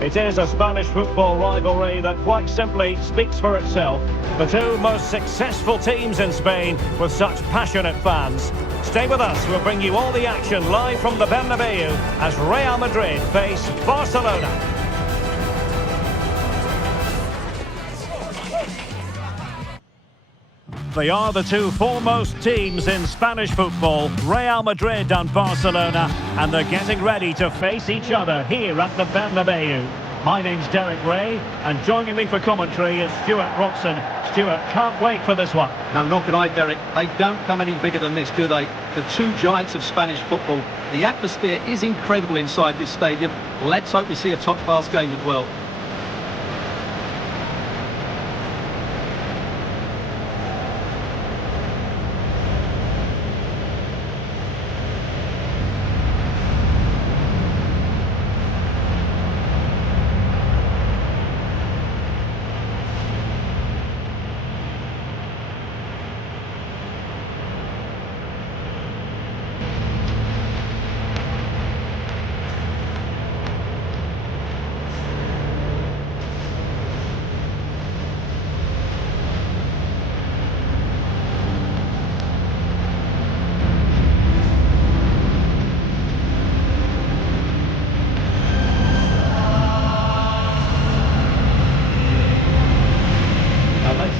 It is a Spanish football rivalry that quite simply speaks for itself. The two most successful teams in Spain with such passionate fans. Stay with us, we'll bring you all the action live from the Bernabeu as Real Madrid face Barcelona. They are the two foremost teams in Spanish football, Real Madrid and Barcelona, and they're getting ready to face each other here at the Bernabeu. My name's Derek Ray, and joining me for commentary is Stuart Robson. Stuart, can't wait for this one. No, nor can I, Derek. They don't come any bigger than this, do they? The two giants of Spanish football. The atmosphere is incredible inside this stadium. Let's hope we see a top-class game as well.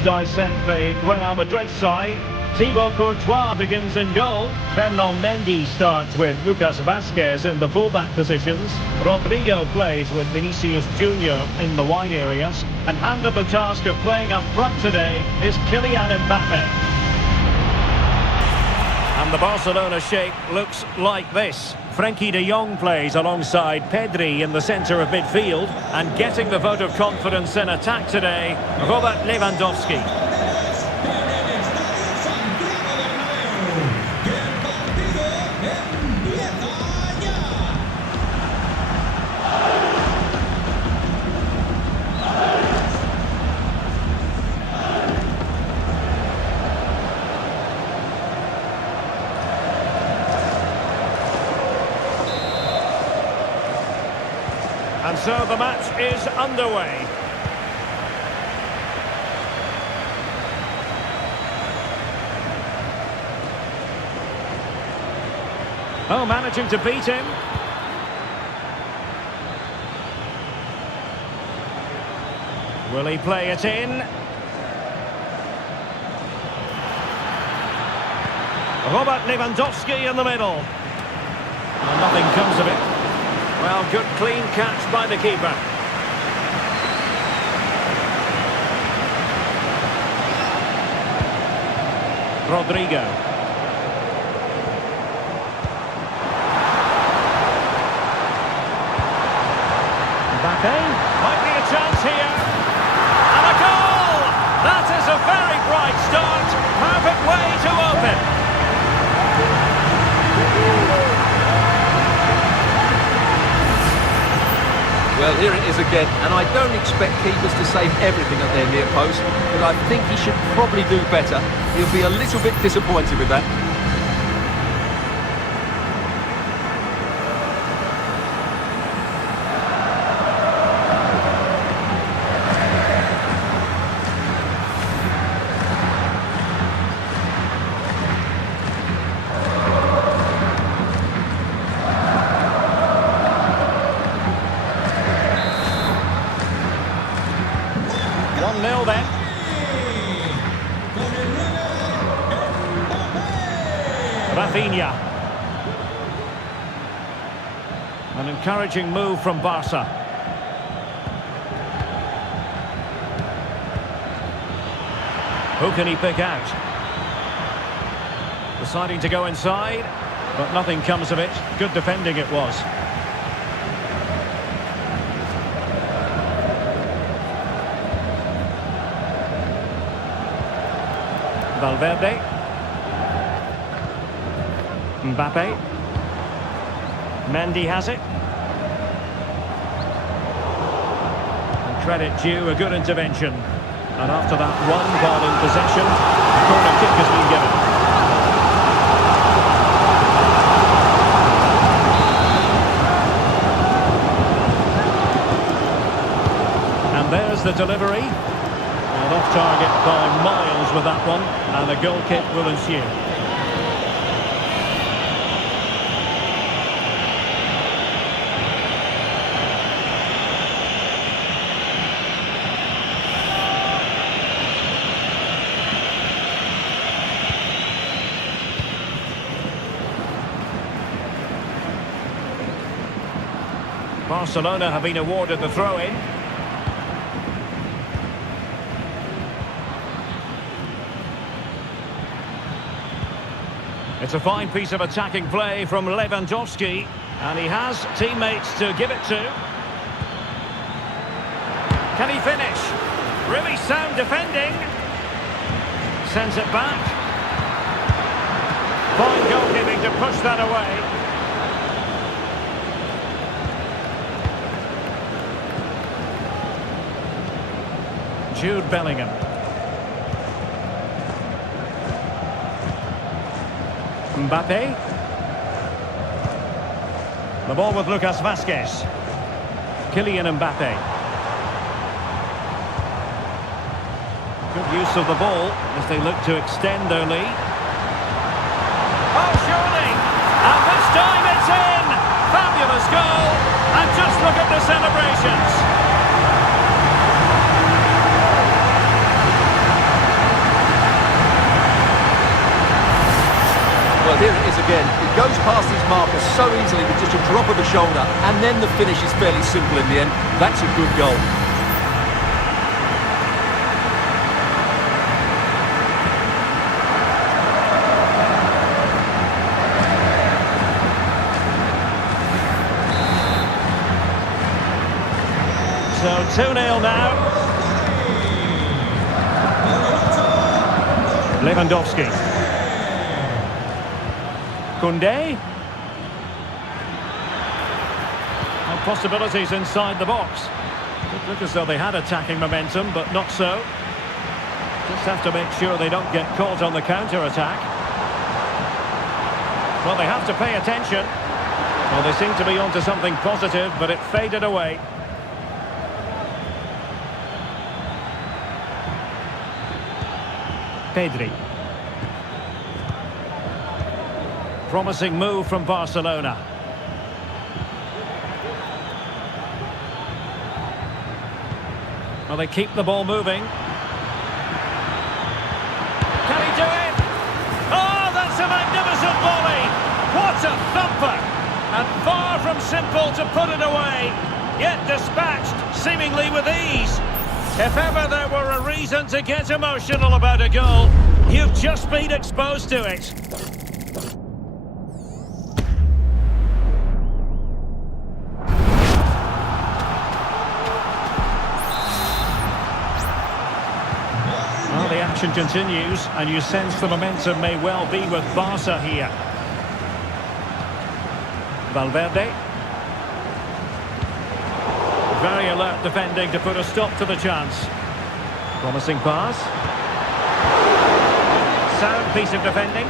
Dissect the Real Madrid side. Thibaut Courtois begins in goal. Ferland Mendy starts with Lucas Vazquez in the fullback positions. Rodrigo plays with Vinicius Junior in the wide areas. And under the task of playing up front today is Kylian Mbappe. And the Barcelona shape looks like this. Frenkie de Jong plays alongside Pedri in the centre of midfield, and getting the vote of confidence in attack today, Robert Lewandowski. And so the match is underway. Oh, managing to beat him. Will he play it in? Robert Lewandowski in the middle. And nothing comes of it. Well, good clean catch by the keeper. Rodrigo. Mbappe. Might be a chance here. And a goal! That is a very bright start. Perfect way to open. Well, here it is again, and I don't expect keepers to save everything at their near post, but I think he should probably do better. He'll be a little bit disappointed with that. Then. Rafinha. An encouraging move from Barca. Who can he pick out? Deciding to go inside, but nothing comes of it. Good defending it was. Valverde. Mbappe. Mendy has it. And credit due, a good intervention. And after that one ball in possession, a corner kick has been given. the delivery. And off target by miles with that one, and a goal kick will ensue. Barcelona have been awarded the throw-in. It's a fine piece of attacking play from Lewandowski, and he has teammates to give it to. Can he finish? Really sound defending. Sends it back. Fine goalkeeping to push that away. Jude Bellingham. Mbappe. The ball with Lucas Vazquez. Kylian Mbappe. Good use of the ball as they look to extend their lead. Oh, surely! And this time it's in! Fabulous goal! And just look at the celebrations! Well, here it is again. It goes past his marker so easily with just a drop of the shoulder, and then the finish is fairly simple in the end. That's a good goal. So 2-0 now. Lewandowski. Koundé. And possibilities inside the box. It looked as though they had attacking momentum, but not so. Just have to make sure they don't get caught on the counter-attack. Well, they have to pay attention. Well, they seem to be onto something positive, but it faded away. Pedri. Promising move from Barcelona. Well, they keep the ball moving. Can he do it? Oh, that's a magnificent volley! What a thumper! And far from simple to put it away, yet dispatched seemingly with ease. If ever there were a reason to get emotional about a goal, you've just been exposed to it. The action continues, and you sense the momentum may well be with Barca here. Valverde. Very alert defending to put a stop to the chance. Promising pass. Sound piece of defending.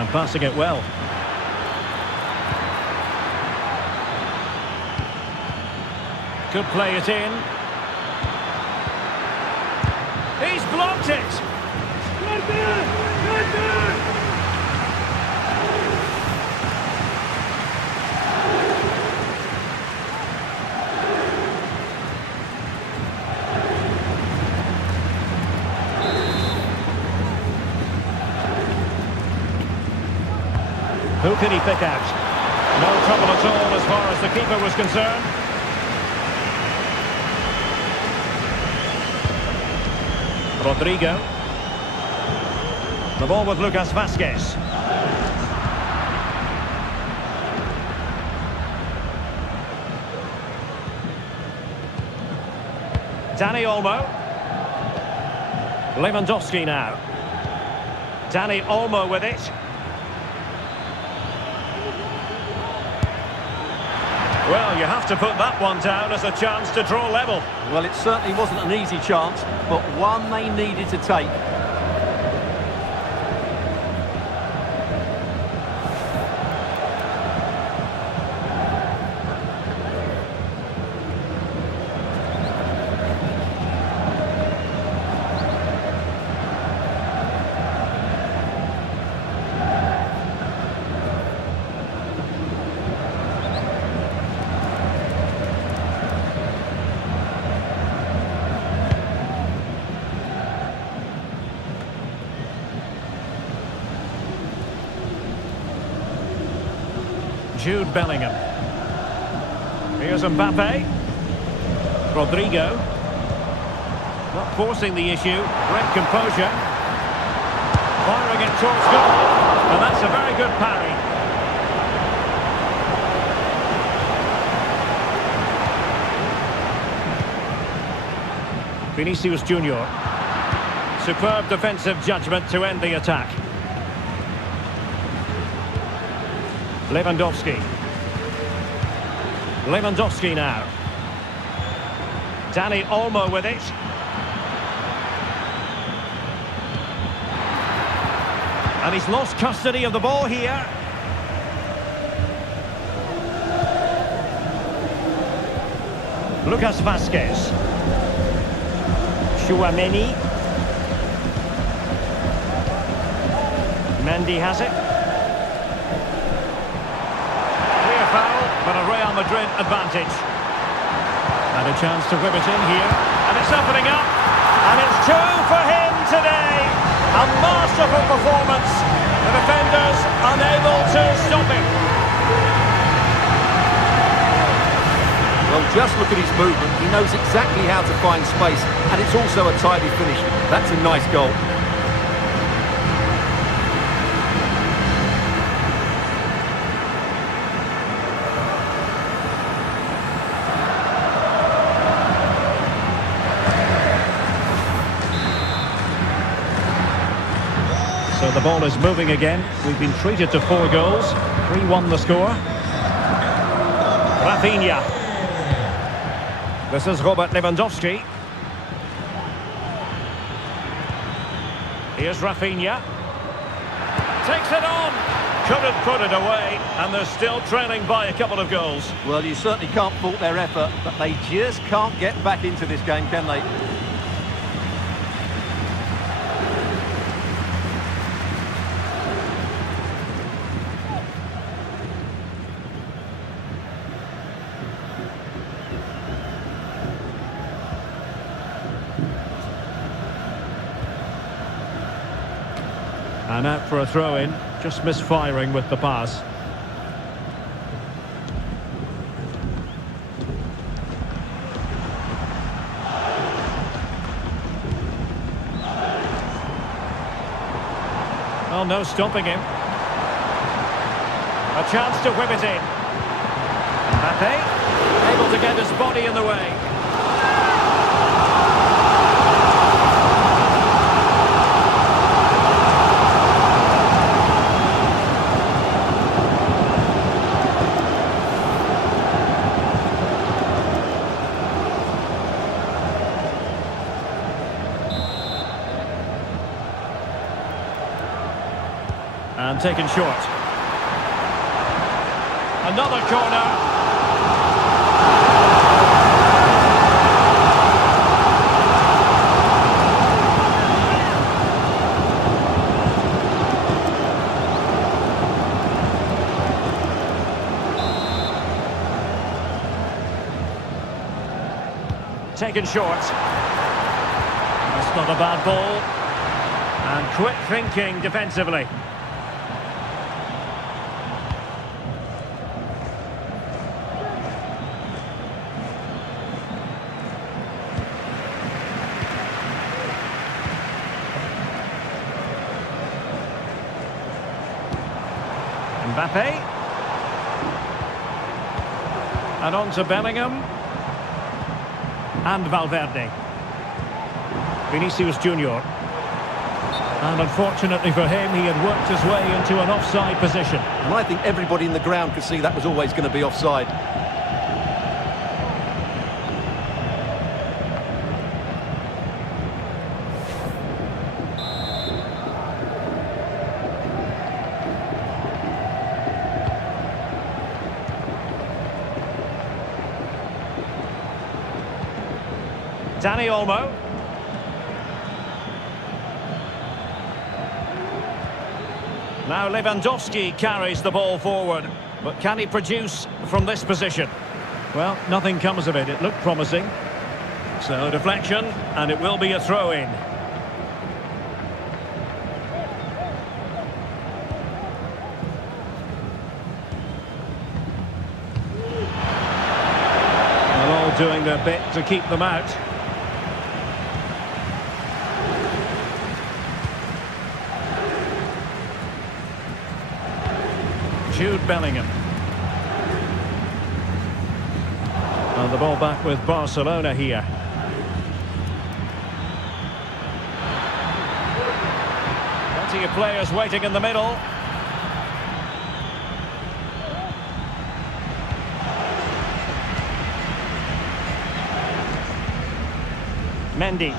And passing it well. Could play it in. He's blocked it. Who can he pick out? No trouble at all as far as the keeper was concerned. Rodrigo. The ball with Lucas Vazquez. Dani Olmo. Lewandowski now. Dani Olmo with it. Well, you have to put that one down as a chance to draw level. Well, it certainly wasn't an easy chance, but one they needed to take. Jude Bellingham. Here's Mbappe. Rodrigo. Not forcing the issue. Great composure. Firing it towards goal. And that's a very good parry. Vinicius Junior. Superb defensive judgment to end the attack. Lewandowski. Lewandowski now. Dani Olmo with it. And he's lost custody of the ball here. Lucas Vazquez. Chouameni. Mendy has it. Clear foul, but a Real Madrid advantage. And a chance to whip it in here. And it's opening up. And it's 2 for him today. A masterful performance. The defenders unable to stop him. Well, just look at his movement. He knows exactly how to find space. And it's also a tidy finish. That's a nice goal. So the ball is moving again. We've been treated to 4 goals. 3-1 the score. Rafinha. This is Robert Lewandowski. Here's Rafinha. Takes it on. Couldn't put it away. And they're still trailing by a couple of goals. Well, you certainly can't fault their effort, but they just can't get back into this game, can they? And out for a throw-in, just misfiring with the pass. Well, no stopping him. A chance to whip it in. Mbappe, able to get his body in the way. And taken short. Another corner. Taken short. That's not a bad ball. And quick thinking defensively. Mbappe. And on to Bellingham. And Valverde. Vinicius Junior. And unfortunately for him, he had worked his way into an offside position. And I think everybody in the ground could see that was always going to be offside. Dani Olmo. Now Lewandowski carries the ball forward. But can he produce from this position? Well, nothing comes of it. It looked promising. So deflection, and it will be a throw-in. Still doing their bit to keep them out. Jude Bellingham. And the ball back with Barcelona here. Plenty of players waiting in the middle. Mendy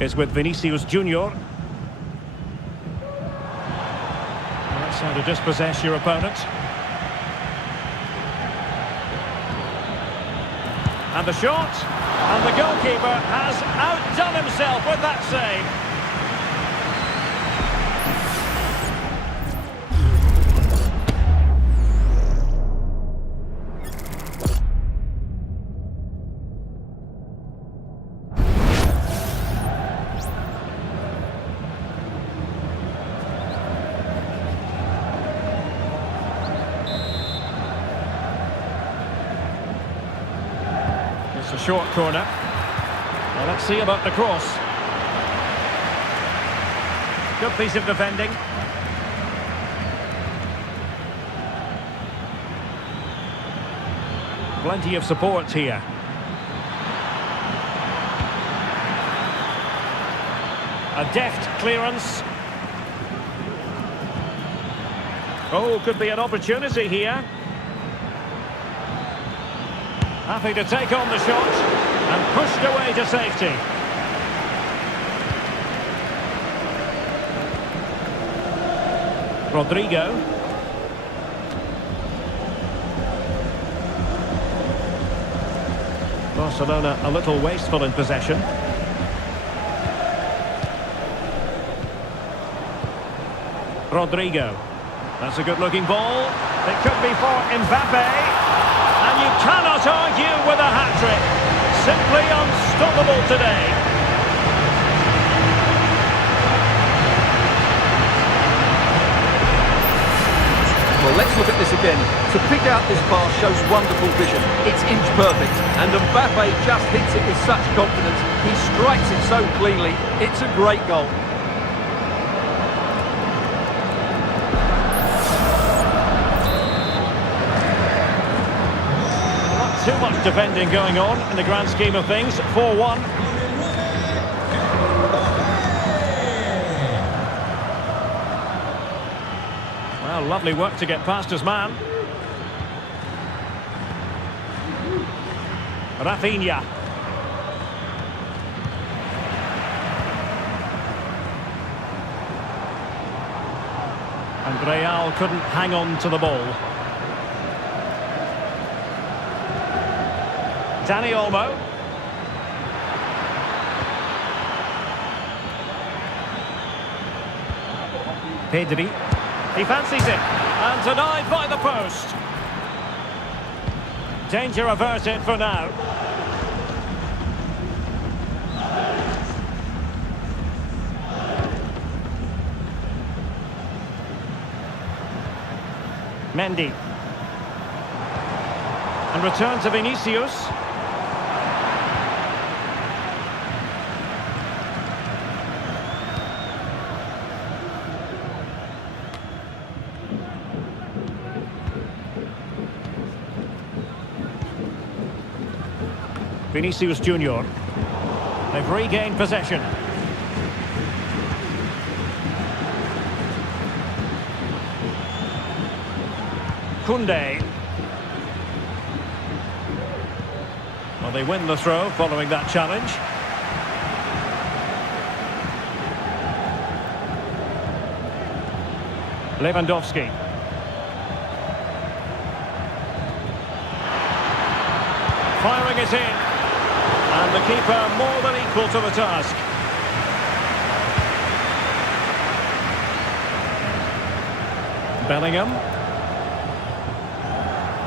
is with Vinicius Junior. That's how to dispossess your opponent. And the shot, and the goalkeeper has outdone himself with that save. It's a short corner. Well, let's see about the cross. Good piece of defending. Plenty of support here. A deft clearance. Oh, could be an opportunity here. Happy to take on the shot and pushed away to safety. Rodrigo. Barcelona a little wasteful in possession. Rodrigo. That's a good-looking ball. It could be for Mbappe. And you cannot argue with a hat-trick. Simply unstoppable today. Well, let's look at this again. To pick out this pass shows wonderful vision. It's inch perfect. And Mbappe just hits it with such confidence. He strikes it so cleanly. It's a great goal. Too much defending going on in the grand scheme of things. 4-1. Well, lovely work to get past his man. Rafinha. And Real couldn't hang on to the ball. Dani Olmo. Pedri. He fancies it. And denied by the post. Danger averted for now. Mendy. And return to Vinicius. Vinicius Junior. They've regained possession. Koundé. Well, they win the throw following that challenge. Lewandowski. Firing it in. And the keeper more than equal to the task. Bellingham.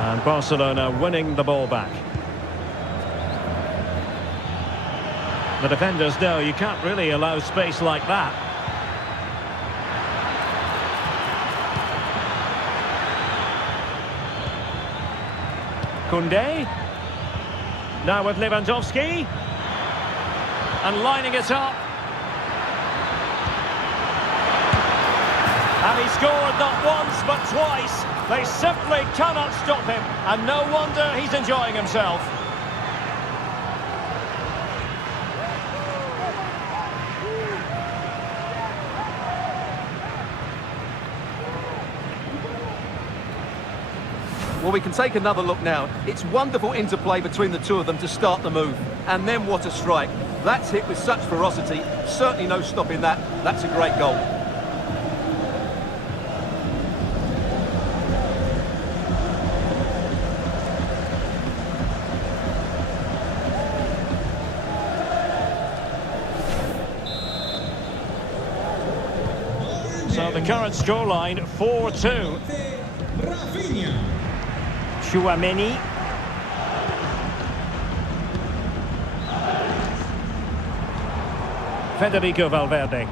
And Barcelona winning the ball back. The defenders know you can't really allow space like that. Koundé. Now with Lewandowski. And lining it up. And he scored not once but twice. They simply cannot stop him. And no wonder he's enjoying himself. Well, we can take another look now. It's wonderful interplay between the two of them to start the move. And then what a strike. That's hit with such ferocity. Certainly no stopping that. That's a great goal. So the current scoreline, 4-2. Chouameni. Federico Valverde.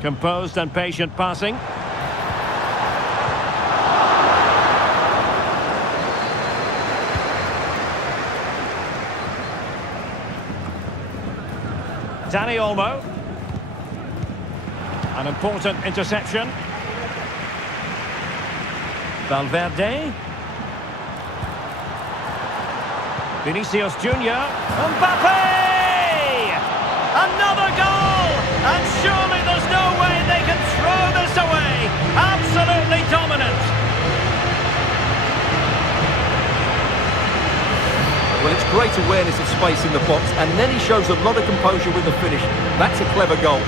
Composed and patient passing. Dani Olmo. An important interception. Valverde. Vinicius Junior. Mbappe! Another goal! And surely there's no way they can throw this away. Absolutely dominant. Well, it's great awareness of space in the box, and then he shows a lot of composure with the finish. That's a clever goal.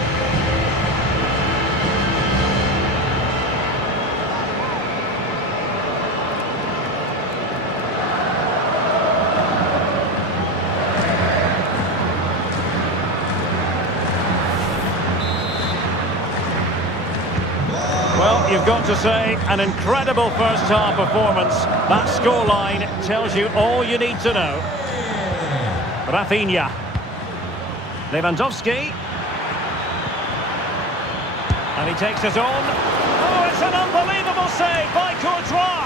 Well, you've got to say, an incredible first-half performance. That scoreline tells you all you need to know. Rafinha. Lewandowski. And he takes it on. Oh, it's an unbelievable save by Courtois.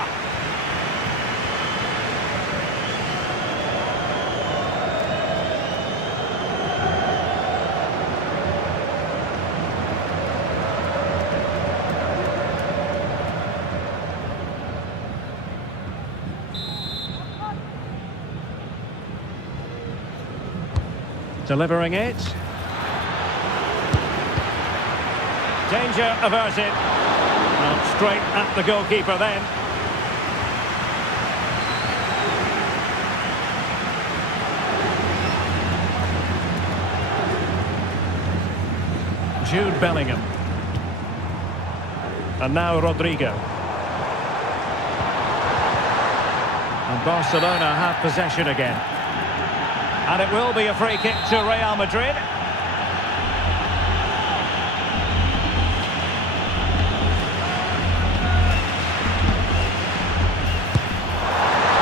Delivering it. Danger averted. Well, straight at the goalkeeper then. Jude Bellingham. And now Rodrigo. And Barcelona have possession again. And it will be a free kick to Real Madrid.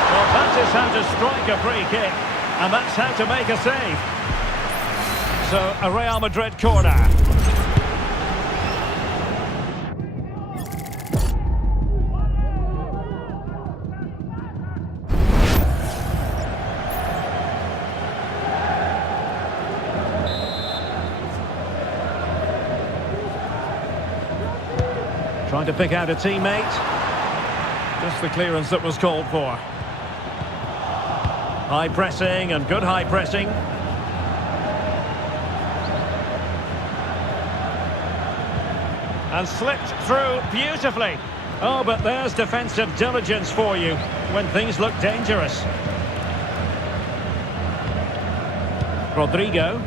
Well, that is how to strike a free kick. And that's how to make a save. So, a Real Madrid corner. Trying to pick out a teammate. Just the clearance that was called for. High pressing and good high pressing. And slipped through beautifully. Oh, but there's defensive diligence for you when things look dangerous. Rodrigo.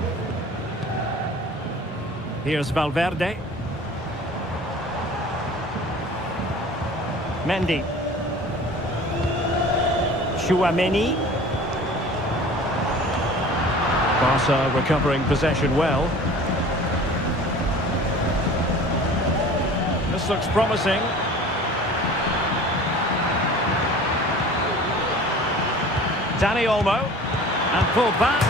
Here's Valverde. Mendy. Chouameni. Barca recovering possession well. This looks promising. Dani Olmo. And pulled back.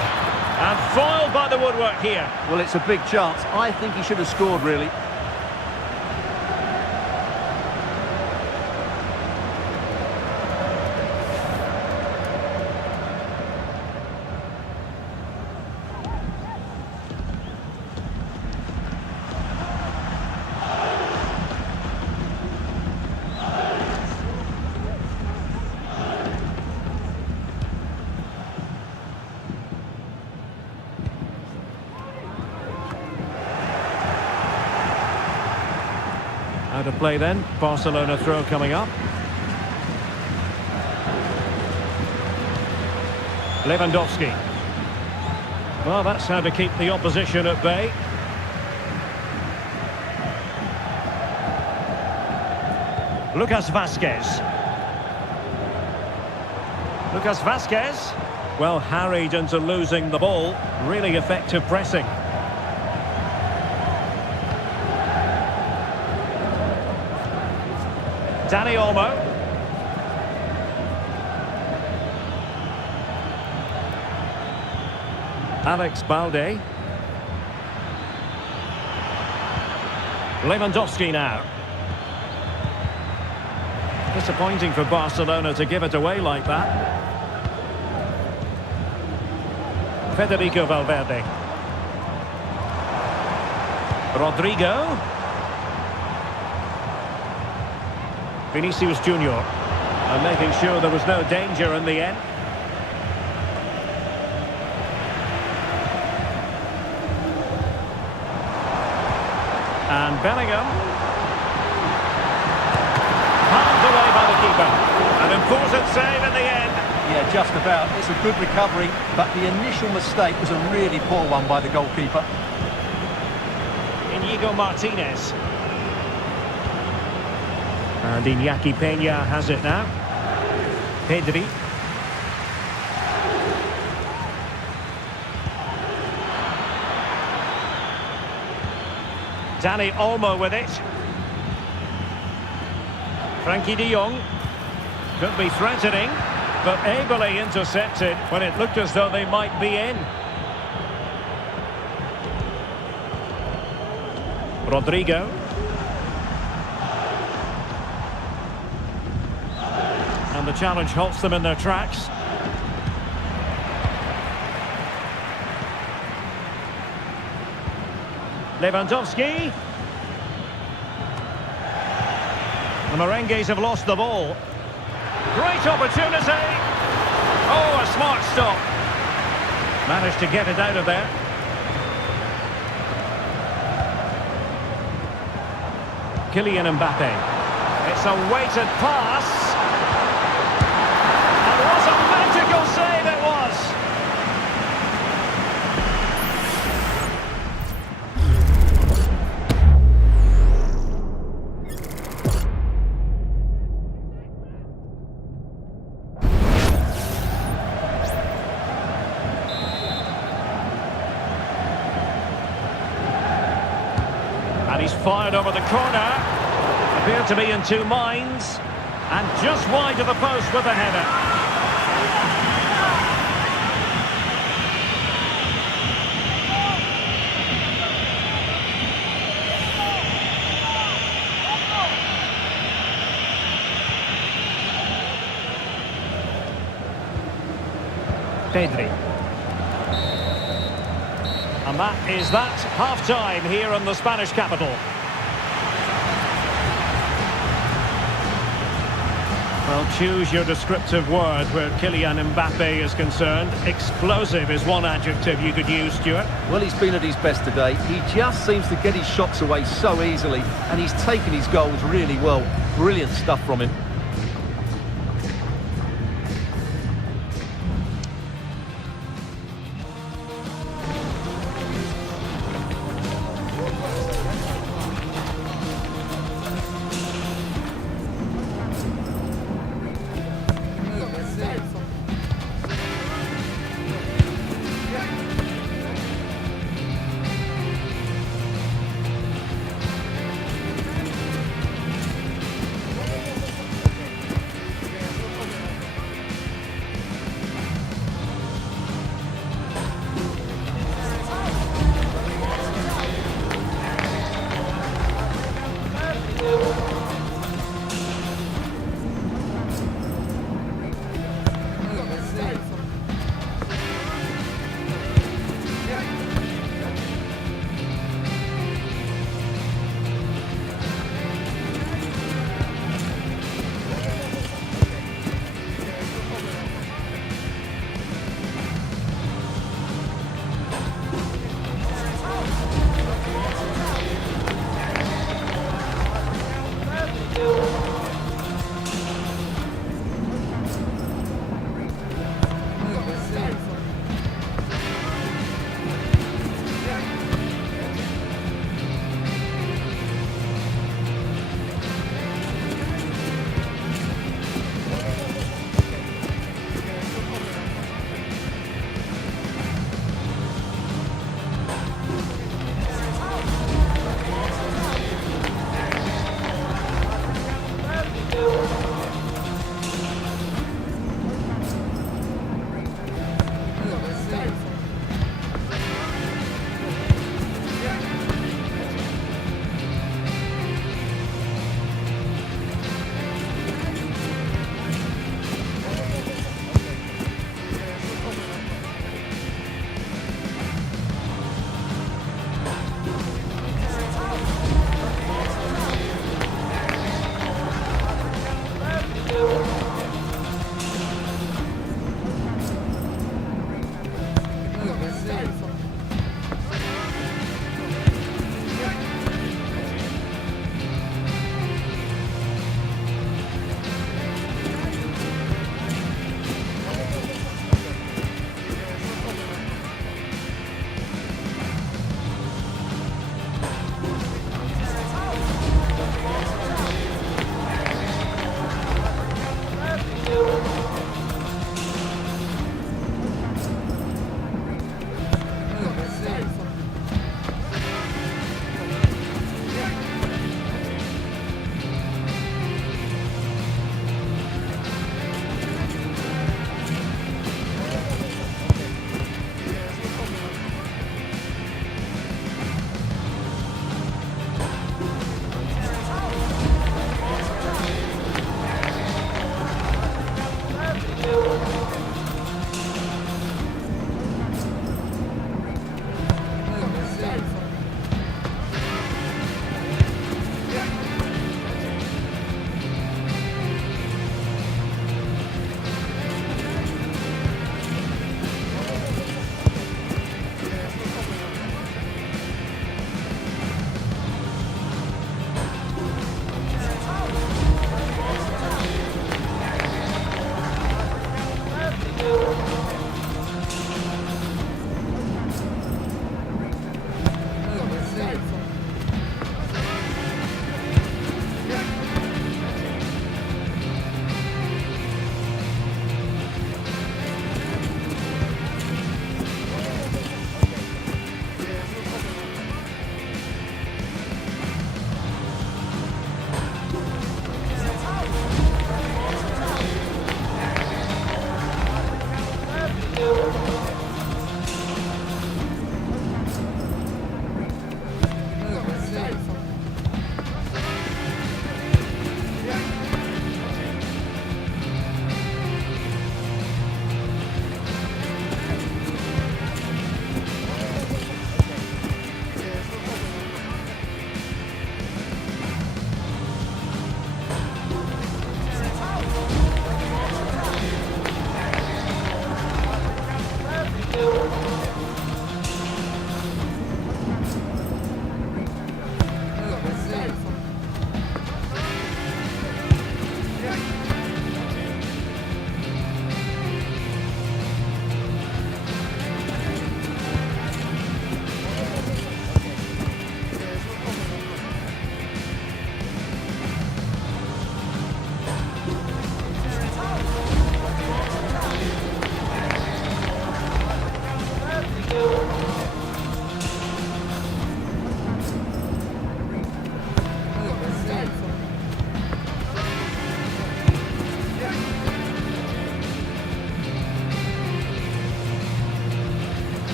And foiled by the woodwork here. Well, it's a big chance. I think he should have scored, really. Out of play then. Barcelona throw coming up. Lewandowski. Well, that's how to keep the opposition at bay. Lucas Vazquez. Lucas Vazquez. Well, harried into losing the ball. Really effective pressing. Dani Olmo. Alex Balde. Lewandowski now. Disappointing for Barcelona to give it away like that. Federico Valverde. Rodrigo. Vinicius Junior. And making sure there was no danger in the end. And Bellingham. Palmed away by the keeper. An important save in the end. Yeah, just about. It's a good recovery, but the initial mistake was a really poor one by the goalkeeper. Inigo Martinez. And Iñaki Peña has it now. Pedri. Dani Olmo with it. Frankie de Jong. Could be threatening, but ably intercepted when it looked as though they might be in. Rodrigo. And the challenge halts them in their tracks. Lewandowski. The Merengues have lost the ball. Great opportunity. Oh, a smart stop. Managed to get it out of there. Kylian Mbappe. It's a weighted pass. And what a magical save it was. And he's fired over the corner. Appeared to be in two minds. And just wide of the post with a header. Pedri. And that is that half-time here in the Spanish capital. Well, choose your descriptive word where Kylian Mbappe is concerned. Explosive is one adjective you could use, Stuart. Well, he's been at his best today. He just seems to get his shots away so easily, and he's taken his goals really well. Brilliant stuff from him.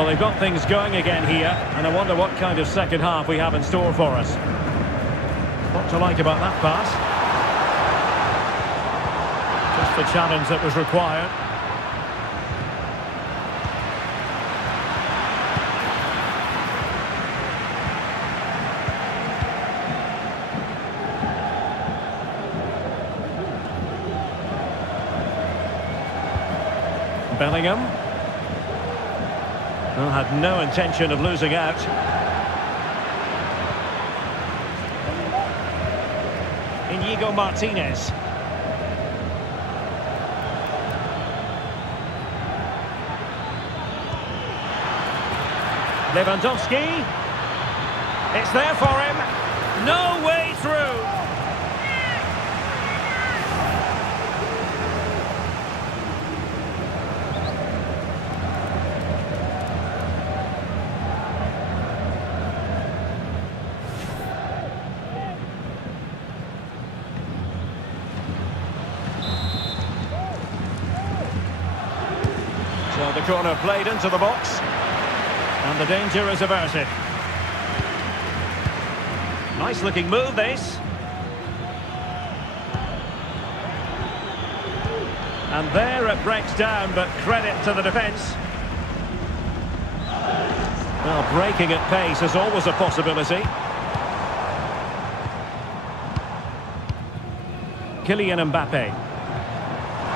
Well, they've got things going again here, and I wonder what kind of second half we have in store for us. What to like about that pass? Just the challenge that was required. Bellingham. Well, had no intention of losing out. Inigo Martinez. Lewandowski. It's there for him. No way through. So the corner played into the box. And the danger is averted. Nice looking move, this. And there it breaks down, but credit to the defence. Well, breaking at pace is always a possibility. Kylian Mbappe.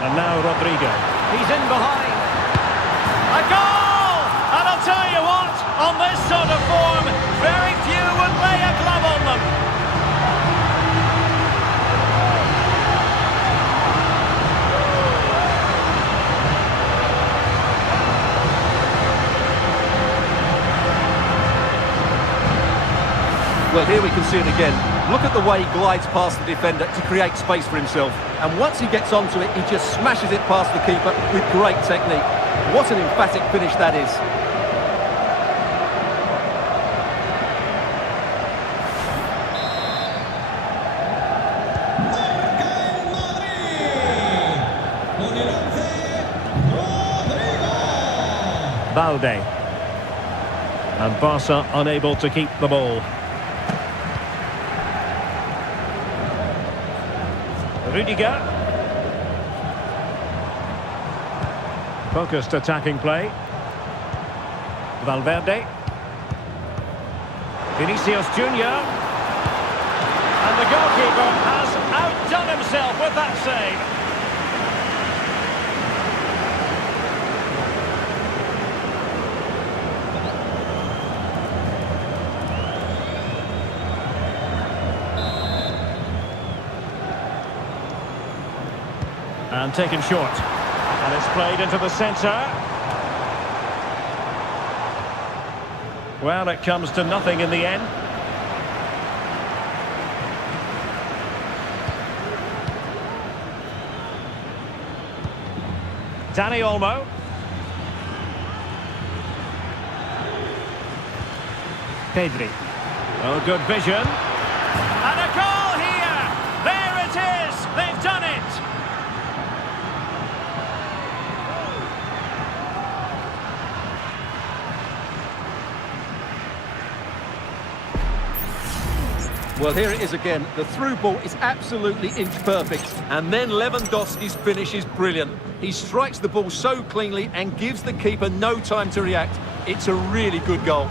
And now Rodrigo. He's in behind. A goal! And I'll tell you what, on this sort of form, very few would lay a glove on them. Well, here we can see it again. Look at the way he glides past the defender to create space for himself. And once he gets onto it, he just smashes it past the keeper with great technique. What an emphatic finish that is. Balde. And Barca unable to keep the ball. Rudiger. Focused attacking play. Valverde. Vinicius Junior. And the goalkeeper has outdone himself with that save. And taken short. And it's played into the centre. Well, it comes to nothing in the end. Dani Olmo. Pedri. Oh, good vision. And a goal here! There it is! They've done it! Well, here it is again. The through ball is absolutely inch perfect. And then Lewandowski's finish is brilliant. He strikes the ball so cleanly and gives the keeper no time to react. It's a really good goal.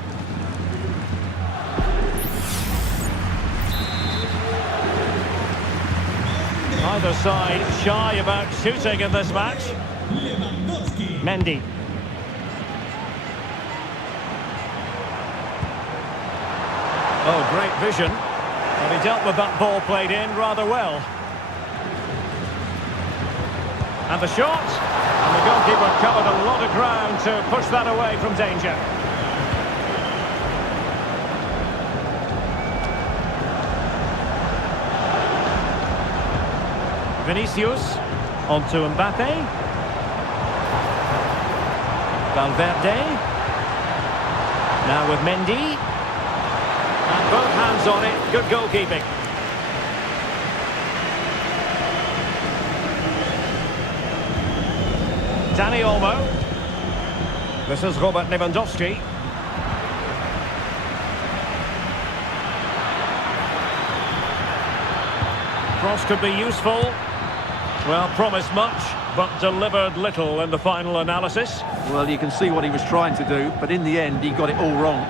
Either side shy about shooting in this match. Mendy. Oh, great vision. And he dealt with that ball played in rather well. And the shot. And the goalkeeper covered a lot of ground to push that away from danger. Vinicius. Onto Mbappe. Valverde. Now with Mendy. And both hands on it, good goalkeeping. Dani Olmo. This is Robert Lewandowski. Cross could be useful. Well, promised much, but delivered little in the final analysis. Well, you can see what he was trying to do, but in the end, he got it all wrong.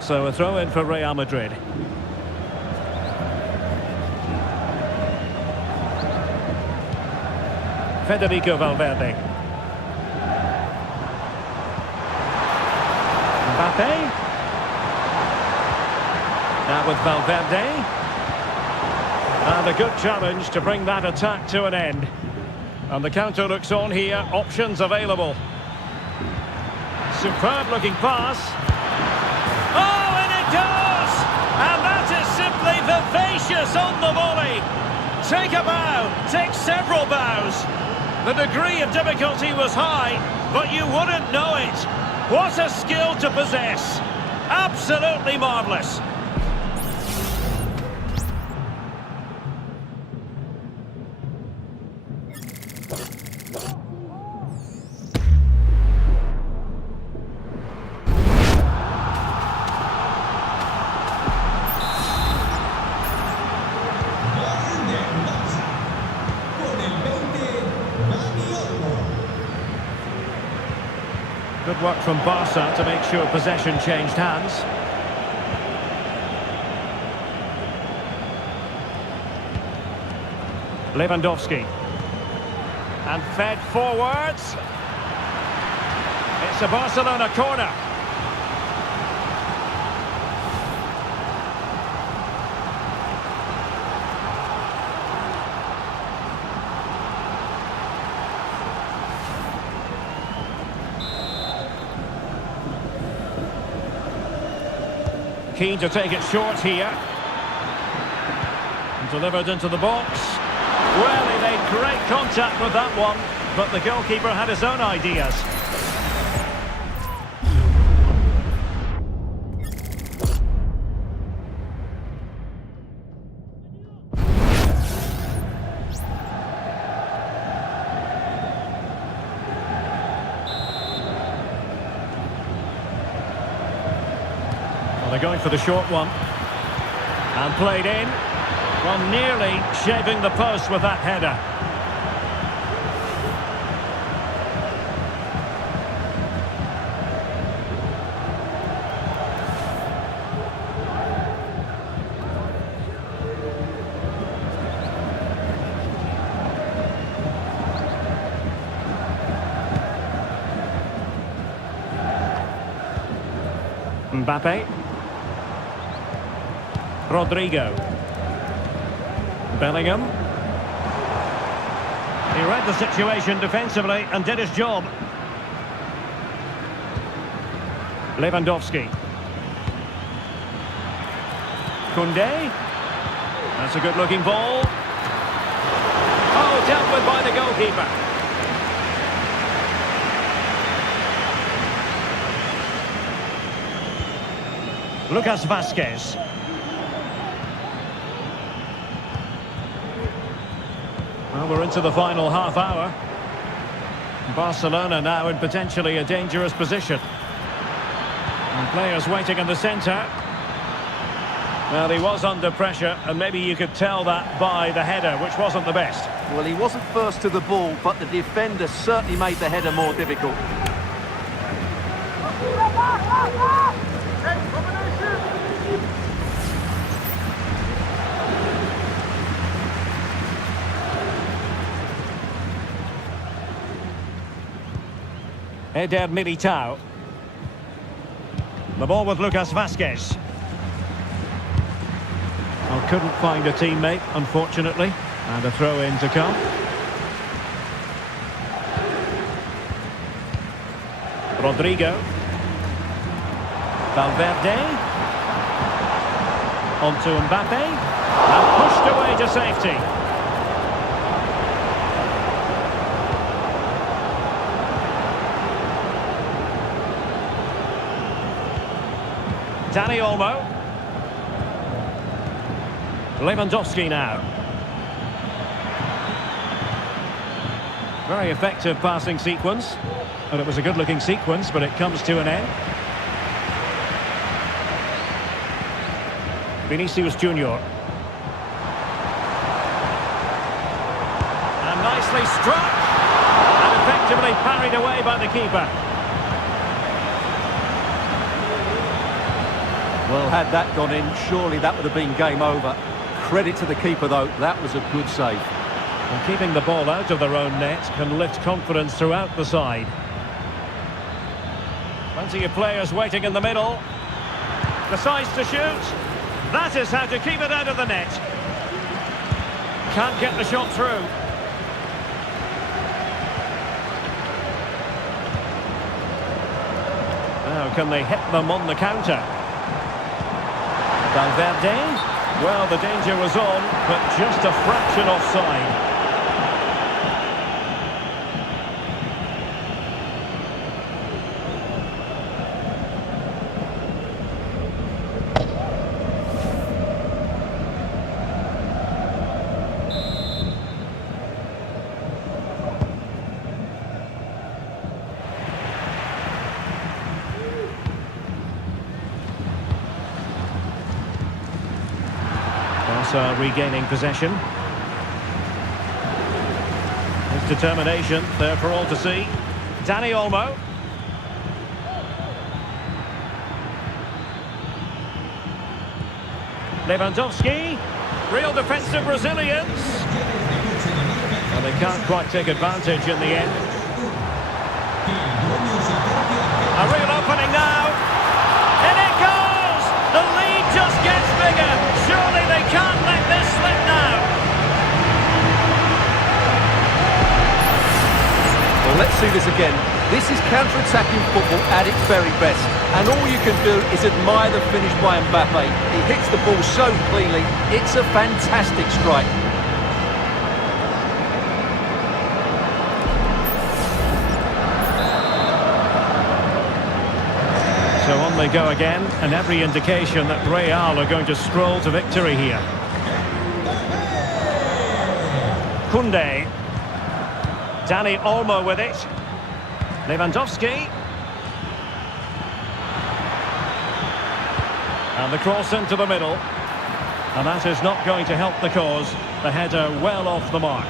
So a throw in for Real Madrid. Federico Valverde. Mbappe. Now with Valverde. And a good challenge to bring that attack to an end. And the counter looks on here, options available. Superb looking pass. Oh, and it goes! And that is simply vivacious on the volley. Take a bow, take several bows. The degree of difficulty was high, but you wouldn't know it. What a skill to possess. Absolutely marvellous. Good work from Barca to make sure possession changed hands. Lewandowski. And fed forwards. It's a Barcelona corner. Keen to take it short here. And delivered into the box. Well, he made great contact with that one, but the goalkeeper had his own ideas. They're going for the short one. And played in. Well, nearly shaving the post with that header. Mbappe. Rodrigo. Bellingham. He read the situation defensively and did his job. Lewandowski. Koundé. That's a good-looking ball. Oh, dealt with by the goalkeeper. Lucas Vazquez. Well, we're into the final half hour. Barcelona now in potentially a dangerous position. And players waiting in the centre. Well, he was under pressure, and maybe you could tell that by the header, which wasn't the best. Well, he wasn't first to the ball, but the defender certainly made the header more difficult. Eder Militao. The ball with Lucas Vazquez. Well, couldn't find a teammate, unfortunately. And a throw-in to come. Rodrigo. Valverde. On to Mbappe. And pushed away to safety. Dani Olmo. Lewandowski now. Very effective passing sequence. And it was a good-looking sequence, but it comes to an end. Vinicius Junior. And nicely struck. And effectively parried away by the keeper. Well, had that gone in, surely that would have been game over. Credit to the keeper, though. That was a good save. And keeping the ball out of their own net can lift confidence throughout the side. Plenty of players waiting in the middle. Decides to shoot. That is how to keep it out of the net. Can't get the shot through. Now can they hit them on the counter? Valverde. Well, the danger was on, but just a fraction offside. Regaining possession. His determination there for all to see. Dani Olmo. Lewandowski. Real defensive resilience. And they can't quite take advantage in the end. A real opening now. And it goes! The lead just gets bigger. Surely they can't let this slip now. Well, let's see this again. This is counter-attacking football at its very best. And all you can do is admire the finish by Mbappe. He hits the ball so cleanly. It's a fantastic strike. So on they go again, and every indication that Real are going to stroll to victory here. Koundé. Dani Olmo with it. Lewandowski. And the cross into the middle. And that is not going to help the cause. The header well off the mark.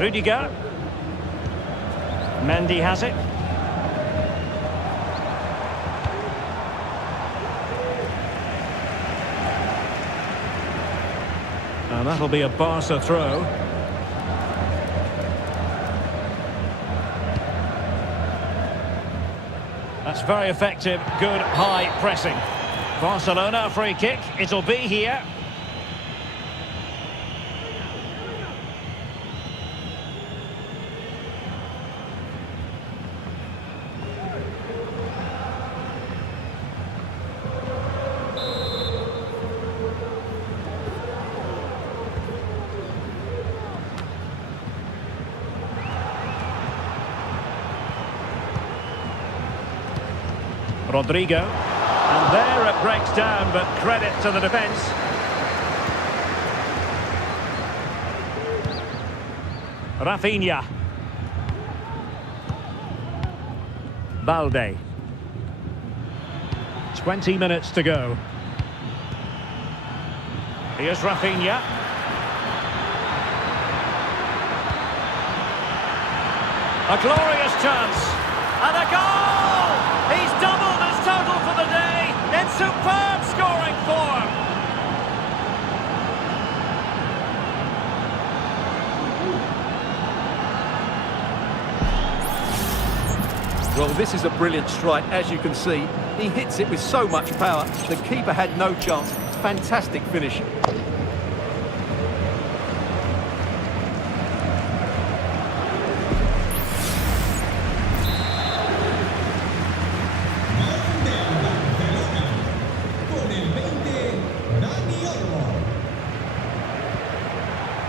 Rudiger. Mendy has it. And that'll be a Barca throw. That's very effective, good high pressing. Barcelona a free kick, it'll be here. Rodrigo, and there it breaks down, but credit to the defence. Rafinha. Balde. 20 minutes to go. Here's Rafinha. A glorious chance. And a goal! He's doubled his total for the day in superb scoring form. Well, this is a brilliant strike, as you can see. He hits it with so much power, the keeper had no chance. fantastic finish.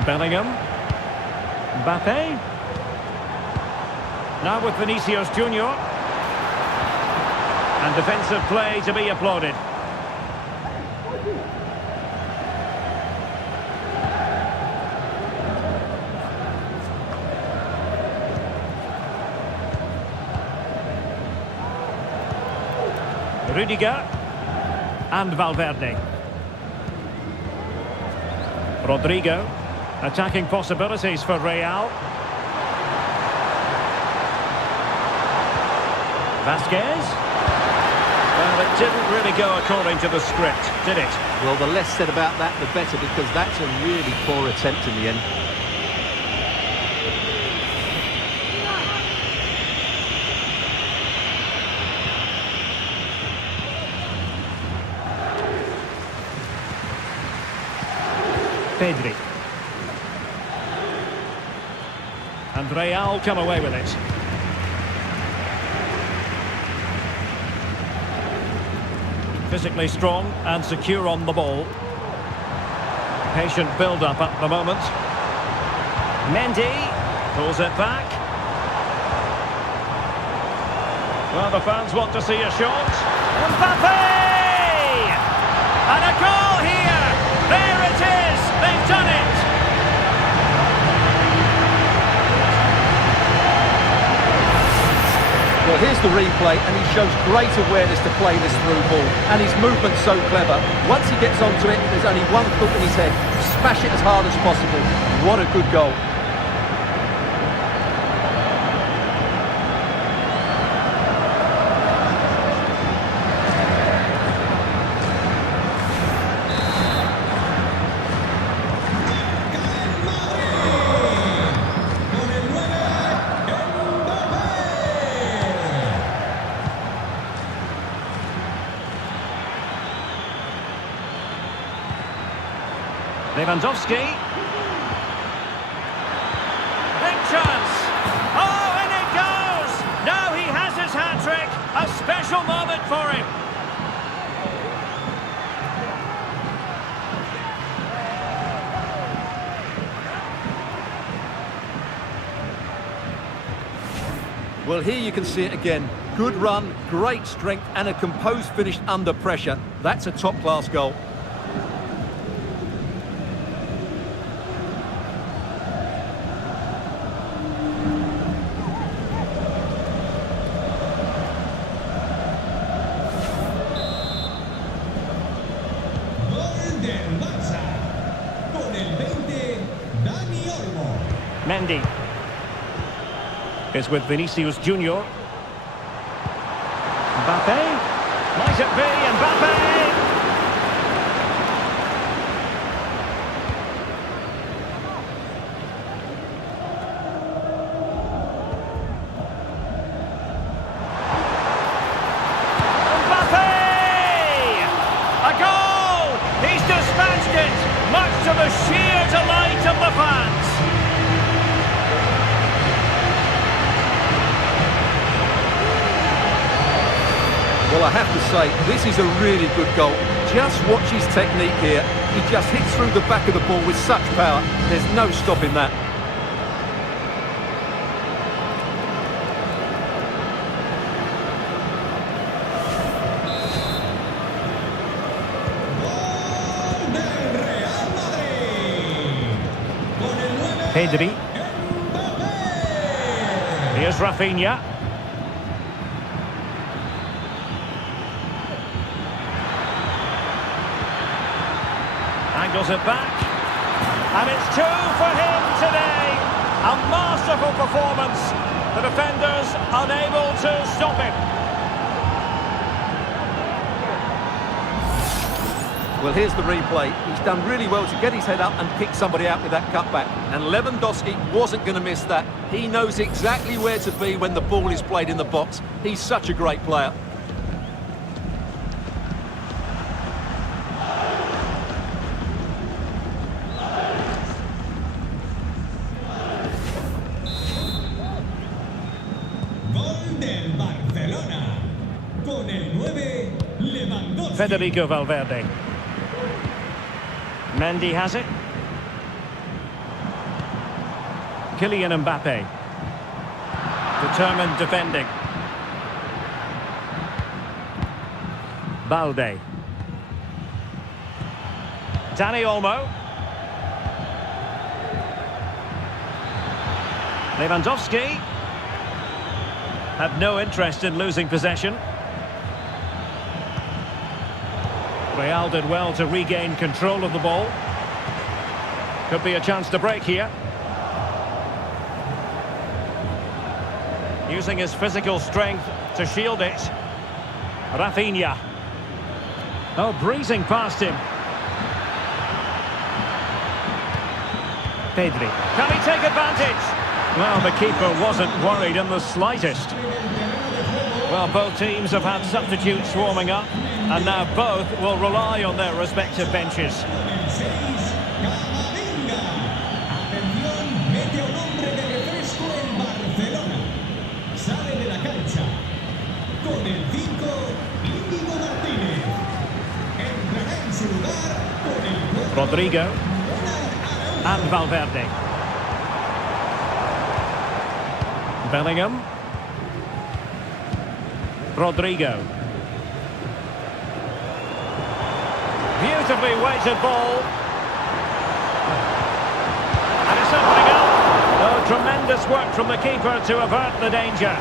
Bellingham. Mbappe. Now with Vinicius Junior. And defensive play to be applauded. Rudiger. And Valverde. Rodrigo. Attacking possibilities for Real. Vasquez. Well, it didn't really go according to the script, did it? Well, the less said about that, the better, because that's a really poor attempt in the end. Pedri. And Real come away with it. Physically strong and secure on the ball. Patient build-up at the moment. Mendy pulls it back. Well, the fans want to see a shot. Mbappe! And a goal here! There it is! They've done it! Well, here's the replay, and he shows great awareness to play this through ball. And his movement's so clever. Once he gets onto it, there's only one thought in his head. Smash it as hard as possible. What a good goal. Lewandowski. Big chance. Oh, and it goes! Now he has his hat-trick. A special moment for him. Well, here you can see it again. Good run, great strength, and a composed finish under pressure. That's a top-class goal. Mendy is with Vinicius Junior. Mbappe. Might it be Mbappe? Mbappe! A goal! He's dispatched it, much to the sheer delight of the fans. Well, I have to say, this is a really good goal. Just watch his technique here. He just hits through the back of the ball with such power. There's no stopping that. Pedri. Here's Rafinha. Angles it back, and it's two for him today. A masterful performance. The defenders unable to stop him. Well, here's the replay. He's done really well to get his head up and pick somebody out with that cutback. And Lewandowski wasn't going to miss that. He knows exactly where to be when the ball is played in the box. He's such a great player. Federico Valverde. Mendy has it. Kylian Mbappe. Determined defending. Balde. Dani Olmo. Lewandowski. Had no interest in losing possession. Real did well to regain control of the ball. Could be a chance to break here. Using his physical strength to shield it. Rafinha. Oh, breezing past him. Pedri. Can he take advantage? Well, the keeper wasn't worried in the slightest. Well, both teams have had substitutes warming up, and now both will rely on their respective benches. Rodrigo and Valverde. Bellingham. Rodrigo. Beautifully weighted ball. And it's opening up. Oh, tremendous work from the keeper to avert the danger.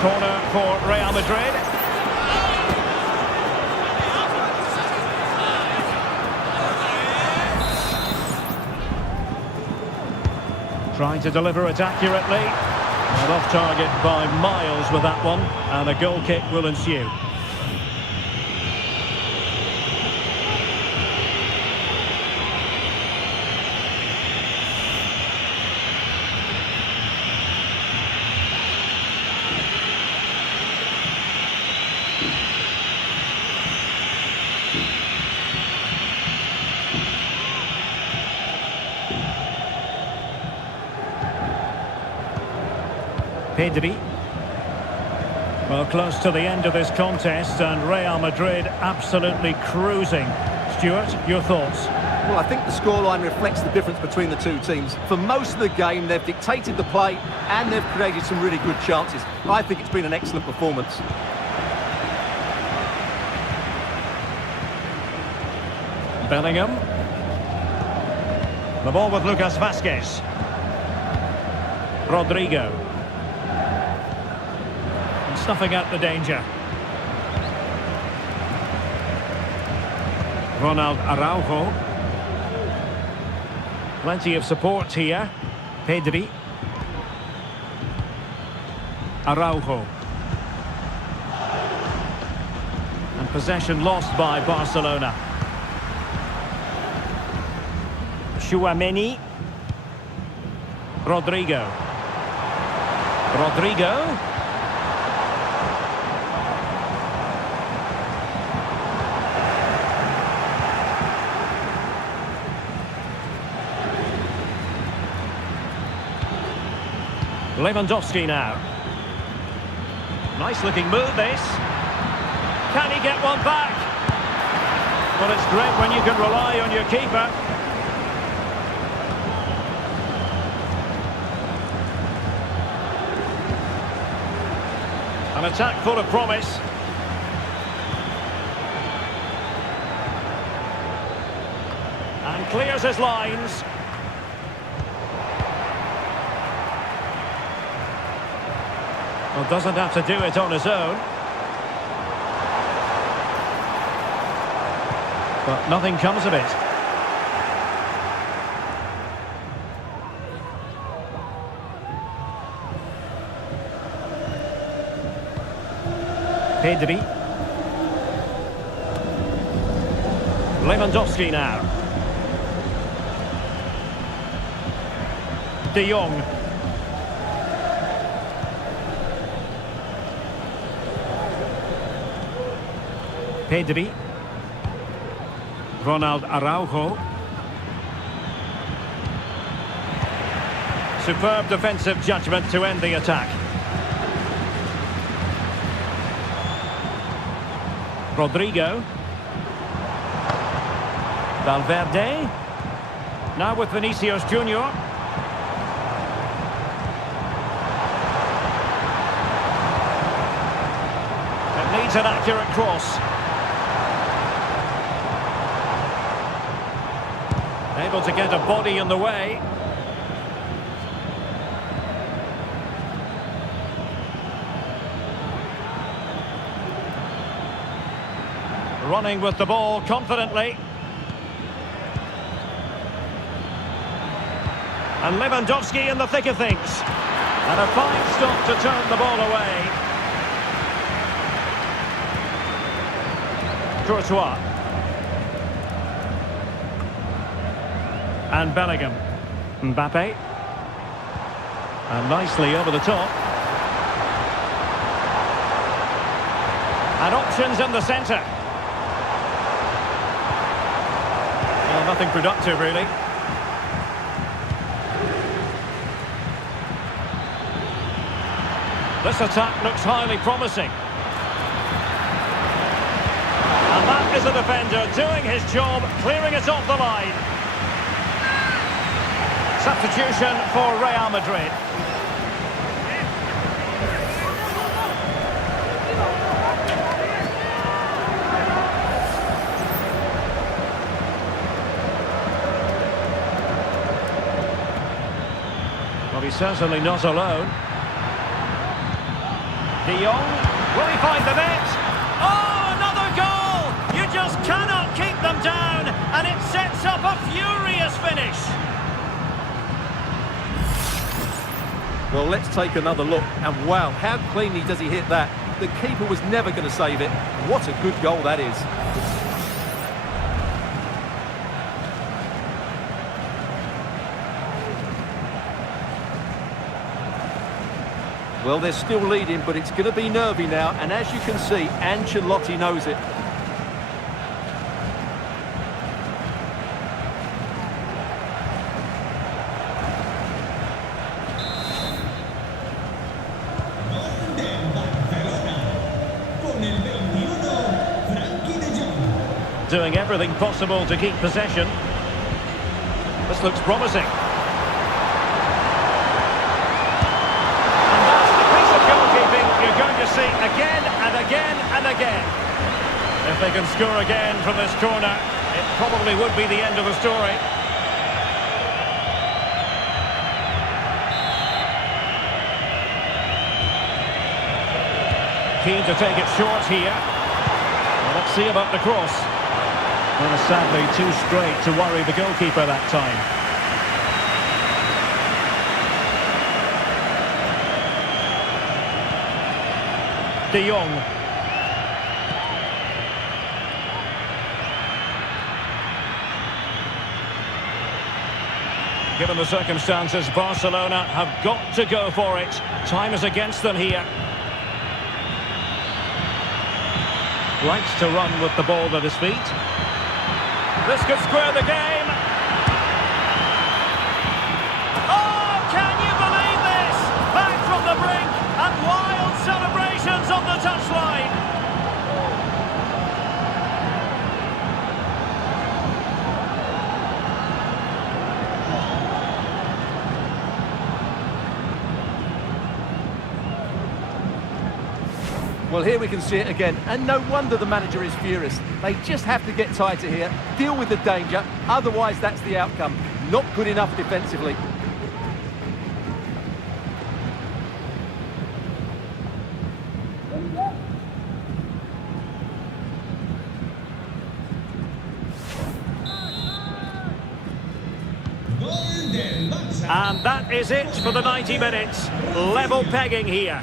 Corner for Real Madrid. Trying to deliver it accurately. And off target by miles with that one. And a goal kick will ensue. Pedri. Well, close to the end of this contest, and Real Madrid absolutely cruising. Stuart, your thoughts? Well, I think the scoreline reflects the difference between the two teams. For most of the game, they've dictated the play and they've created some really good chances. I think it's been an excellent performance. Bellingham. The ball with Lucas Vazquez. Rodrigo. Snuffing out the danger. Ronald Araujo. Plenty of support here. Pedri. Araujo. And possession lost by Barcelona. Tchouaméni. Rodrigo. Rodrigo. Lewandowski now. Nice looking move this. Can he get one back? Well, it's great when you can rely on your keeper. An attack full of promise. And clears his lines. Well, doesn't have to do it on his own. But nothing comes of it. Pedri. Lewandowski now. De Jong. Pedri. Ronald Araujo. Superb defensive judgment to end the attack. Rodrigo. Valverde. Now with Vinicius Junior. It needs an accurate cross. Able to get a body in the way. Running with the ball confidently. And Lewandowski in the thick of things. And a fine stop to turn the ball away. Courtois. And Bellingham. Mbappe. And nicely over the top. And options in the centre. Well, nothing productive, really. This attack looks highly promising. And that is a defender doing his job, clearing it off the line. Substitution for Real Madrid. Well, he's certainly not alone. De Jong, will he find the net? Oh, another goal! You just cannot keep them down, and it sets up a furious finish. Well, let's take another look, and wow, how cleanly does he hit that? The keeper was never going to save it. What a good goal that is. Well, they're still leading, but it's going to be nervy now, and as you can see, Ancelotti knows it. Doing everything possible to keep possession. This looks promising. You're going to see again and again and again. If they can score again from this corner, it probably would be the end of the story. Keen to take it short here. Well, let's see about the cross. Well, sadly, too straight to worry the goalkeeper that time. De Jong. Given the circumstances, Barcelona have got to go for it. Time is against them here. Likes to run with the ball at his feet. This could square the game. Oh, can you believe this? Back from the brink and wild celebrations on the touchline. Well, here we can see it again, and no wonder the manager is furious. They just have to get tighter here, deal with the danger, otherwise that's the outcome. Not good enough defensively. And that is it for the 90 minutes. Level pegging here.